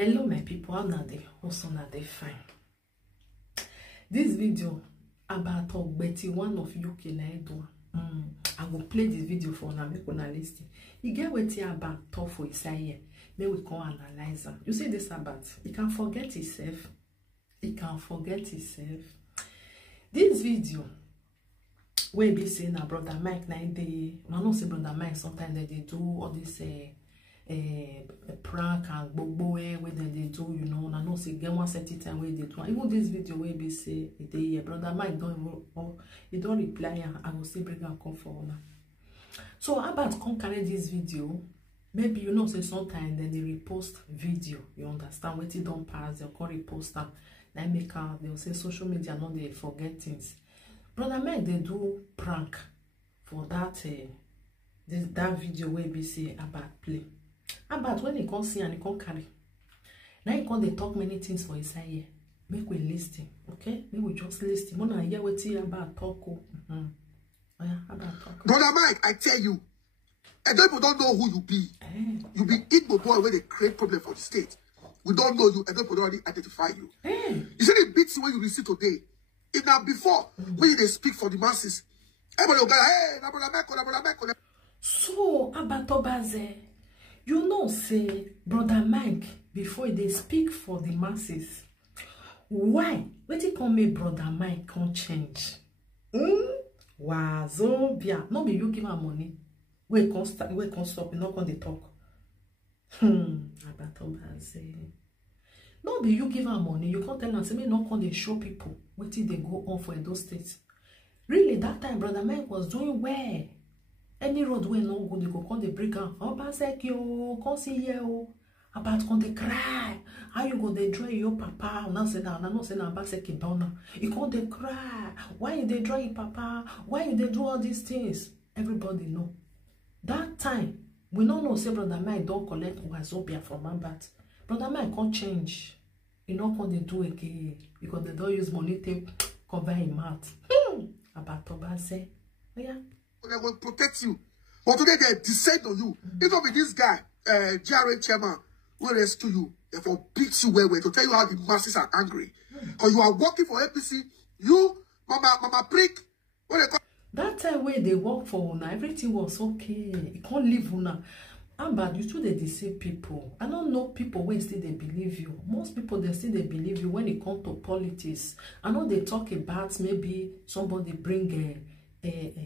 Hello my people, how na dey? Also na dey fine. This video about Ogbeti, one of UK na Edo. I will play this video for una make una listen. You get wetin about talk for inside here. May we come analyze am. You see this about, he can forget himself. He can forget himself. This video wey be say na brother Mike na dey. I know say brother Mike sometimes they do all this prank and gbogbo where they do, you know. I know say get one certain time where they do. Even this video where be say they here, brother Mike he don't reply and I will still bring and come for now. So about come carry this video. Maybe you know say sometimes then they repost video. You understand what it don't pass, they'll call repost them. Then make out they'll say social media no they forget things. Brother Mike they do prank for that that video where be say about play. About when he can't see and he can't carry. Now he can't they talk many things for his here. Make we listen, okay? Make we just listen. Mona hear what he about talk. About talk. Brother Mike, I tell you, and people don't know who you be. You be Igbo boy where they create problem for the state. We don't know you, and people don't already identify you. You see the beats when you receive today. If now before when they speak for the masses, everybody will go, hey, brother Mike. So about Obaze, you know say brother Mike before they speak for the masses. Why? When he come make brother Mike can't change? Wazobia. No be you give him money. We can't stop, you not gonna talk. About Obaze. No be you give him money, you can't tell them say me not gonna they show people what did they go on for those states. Really, that time brother Mike was doing well. Any road way no good, they go come they break out. Obaseki yo, come see here oh. About come they cry. How you go they draw your papa? Now say na, no say na Obaseki down. You come they cry. Why you they draw your papa? Why you they do all these things? Everybody know. That time we don't know say brother Mike don't collect Wazobia from Ambat. Brother Mike can't change. You know what they do again because they don't use money to cover him mouth. About Obase. Yeah. They will protect you. But today they descend on you. Even with this guy, GRA chairman, will rescue you. Therefore, beat you well to tell you how the masses are angry. Because you are working for APC. You, mama prick. What they call that time where they work for Una, everything was okay. You can't leave Una. But you too they deceive people. I don't know people when still they believe you. Most people they still they believe you when it comes to politics. I know they talk about maybe somebody bring a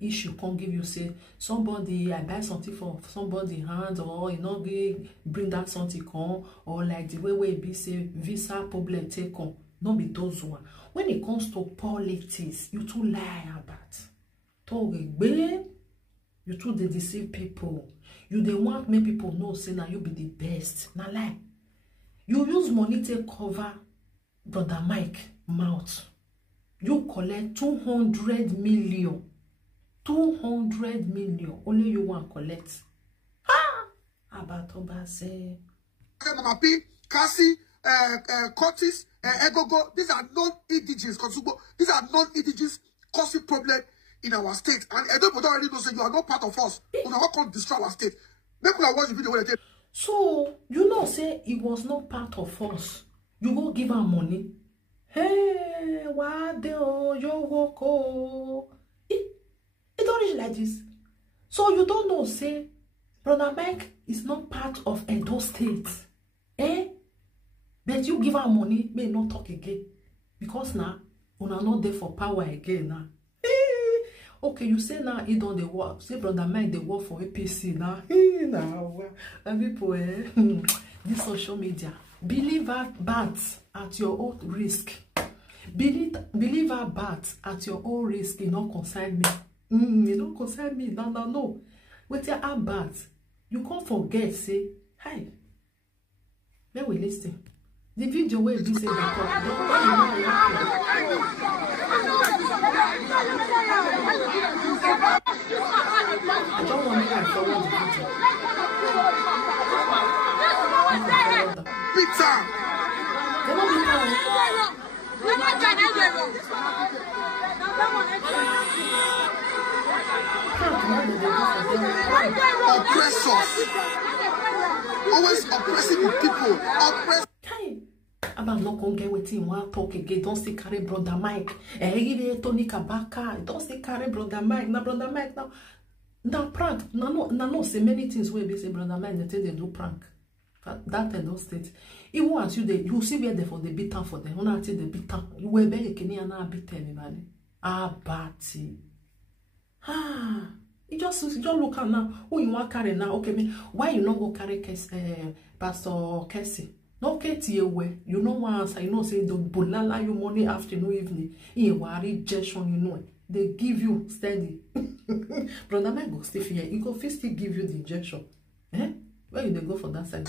issue can't give you say somebody I buy something for somebody hand or you know bring that something come or like the way be say visa problem take on. Not be those one. When it comes to politics, you too lie about. You too they deceive people. You they want make people know say now you be the best. Now lie. You use money to cover brother Mike mouth. You collect 200 million. 200 million. Only you want collect. About Obase. Mama P, Cassie, Curtis, Egogo. These are non-indigenous. These are non-indigenous causing problem in our state. And people don't already know say you are not part of us. You are not going to destroy our state. Make me watch the video when they take. So you know say it was not part of us. You go give her money. Hey, what the you walk oh. It don't reach like this. So you don't know, say, brother Mike is not part of Edo State. But you give her money, may not talk again. Because now, we are not there for power again now. Okay, you say now he don't the work. Say brother Mike they work for APC now. Now people this social media. Believe that at your own risk. Believe that at your own risk. You don't concern me. You don't concern me. No. With your bad, you can't forget. Say hi. Then we listen. The video where you say that. I don't want to forward the video. Pizza. Oppressors. Always oppressing people. Abba not gonna get with him. One talk again. Don't say carry brother Mike. Give Tony Kabaka. Don't say carry brother Mike. Now brother Mike now prank. No say many things where they say brother Mike. They say they do prank. That don't state. Even once you see where they for the beat for them. When I say the beat you will be Kenya na beat anybody. Abati. You just look at now who you want carry now. Okay, me why you not go carry Pastor Kessie? No Katie away. You know one answer. You know say the bolala you money afternoon evening. You worry rejection. You know they give you steady. Brother Mike go stay here. He go first still give you the injection. Where you they go for that side?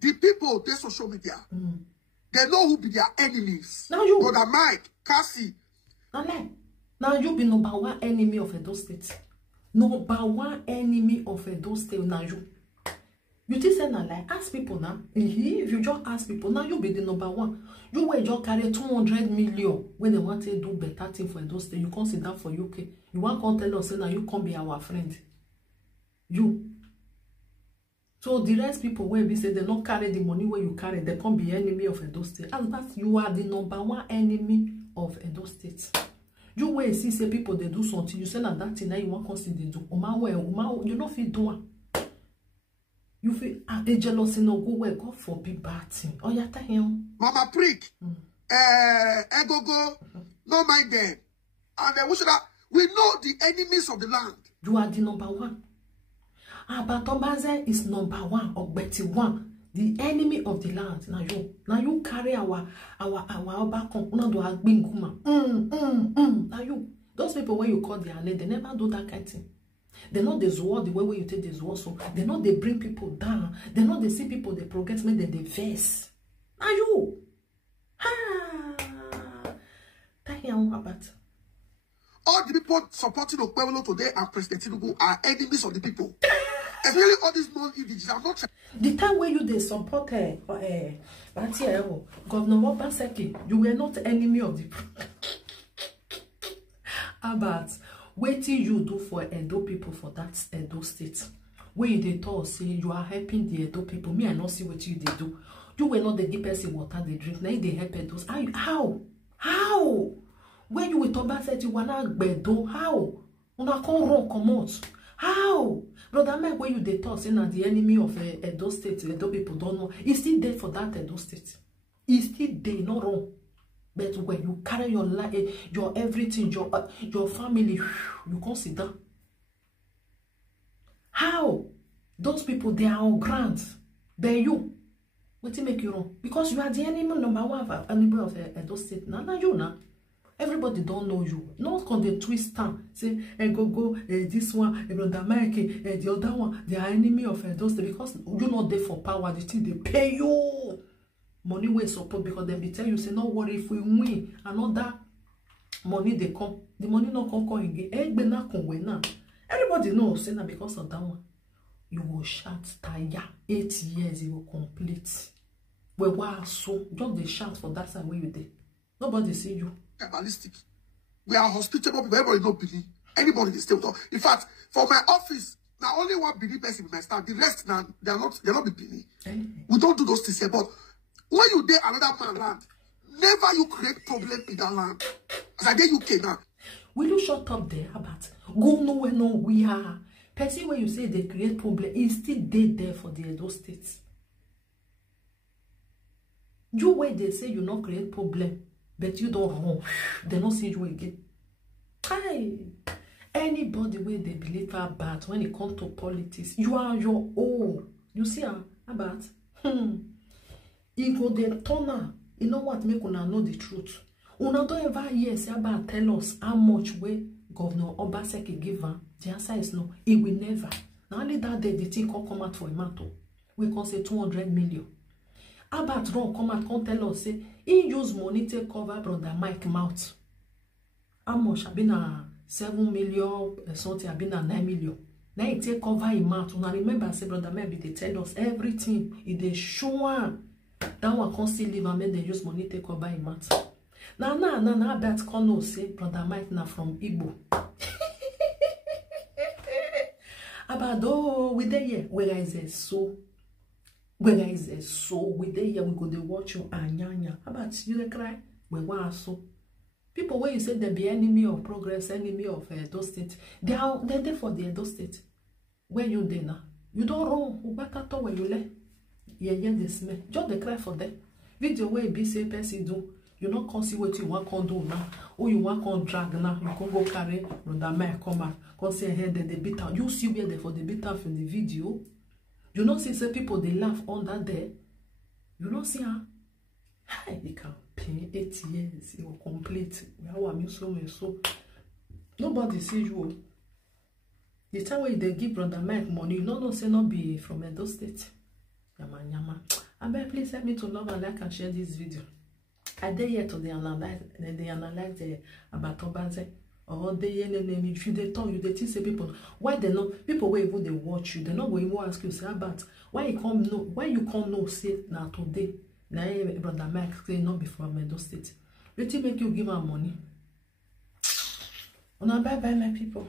The people they social media, they know who be their enemies. Now you, Brother Mike, Cassie. Now you be number one enemy of Edo State. Number one enemy of Edo State. Now you think say na lie? Ask people now. If you just ask people, now you be the number one. You will just carry 200 million when they want to do better thing for Edo State. You can't sit down for UK. You want to tell us say now you can't be our friend. You. So the rest people where we say they not carry the money where you carry, they can't be enemy of Edo State. As that you are the number one enemy of Edo State. You will see say people they do something. You say that thing now you want to see they do. You don't feel do one. You feel a jealousy no go where God forbid bad thing. Oh, you tell him. Mama prick. Egogo. No mind them. And we know the enemies of the land. You are the number one. Abatombaze is number one or Betty one. The enemy of the land. Now you carry our back on. Now you. Those people when you call their name, they never do that kind of thing. They know the sword the way you take the sword, so they know they bring people down. They know they see people they progress, make them they face. Are you? All the people supporting Okpebholo today and President Tinubu are enemies of the people. Especially all these non-indigenous. I'm not. The time when you they support Governor Obaseki, you were not enemy of the people. About what do you do for Edo people for that Edo State? Where they talk say you are helping the Edo people. Me, I not see what you they do. You will not the give person water they drink. Now they help Edo. How? When you with Obaseki, you wanna bedo? How? Una come run come out. How? Brother Mike, when you they talk say that the enemy of Edo State, Edo people don't know. He's still dead for that Edo State. He's still dead, not wrong. But when you carry your life, your everything, your family, you consider. How? Those people, they are on grant. They're you. What to make you wrong? Because you are the enemy number one of enemy of Edo State. Now you now. Everybody don't know you. Not can they twist down. Say, go, this one, Brother Mike, the other one, they are enemy of Edo State. Because you're not there for power. The thing they pay you. Money will support because they be tell you say no worry if we win another money they come the money not come again. Everybody knows say that because of that one you will shout tire 8 years you will complete. Well, wow, so just the shout for that side where you did. Nobody see you. Ballistic. We are hospitable people. Everybody don't believe. Anybody they stay with us. In fact, for my office, now only one believe person in my staff. The rest now they're not be believe. We don't do those things here, but when you dare another man land, never you create problem in that land. As I dare UK now. Will you shut up there about go nowhere no we are? Person when you say they create problem, is still dead there for the Edo State. You where they say you not create problem, but you don't run. They not see you again. Hi. Anybody where they believe about when it comes to politics, you are your own. You see about he go the turner. You know what make una know the truth. Una don't ever hear say about tell us how much way Governor Obaseki give her. The answer is no. He will never. Now only that day the thing come out for a matter. We can say 200 million. About Ron come out come tell us say he use money to cover Brother Mike mouth. how much? I been a 7 million something, I been a 9 million. Now it take cover him mouth. Now remember, say brother maybe they tell us everything. If they show one, that one can't still live and make they use money take cover him mouth. Now that can say brother Mike now from Igbo. About oh, we there here. Where is it so? Where is it so? We there here. We go to watch you anyanya. About you the cry? We want so. People when you say they be enemy of progress, enemy of Edo State, they're there for the Edo State. Where you there now? You don't run. You back at all where you lay. Yeah, the smell. Just the cry for them. Video where be say person do. You not can see what you want to do now. Or you want to drag now. You can go carry brother Mike come back. Can say here they beat out. You see where they for the beat out in the video. You not see some people they laugh under there. You not see her. Hi, they can pay 8 years. You will complete. How am you so? Nobody see you. The time when they give brother Mike money, you don't know say not be from Edo State. Yama. I beg please help me to love and like and share this video. I dare here to analyze the about Obaze or they name if you they talk you they think say people why they know people where even they watch you they not going to ask you say about why you come know say now today now brother Mike say not be from Edo State. Let me make you give her money. Bye my people.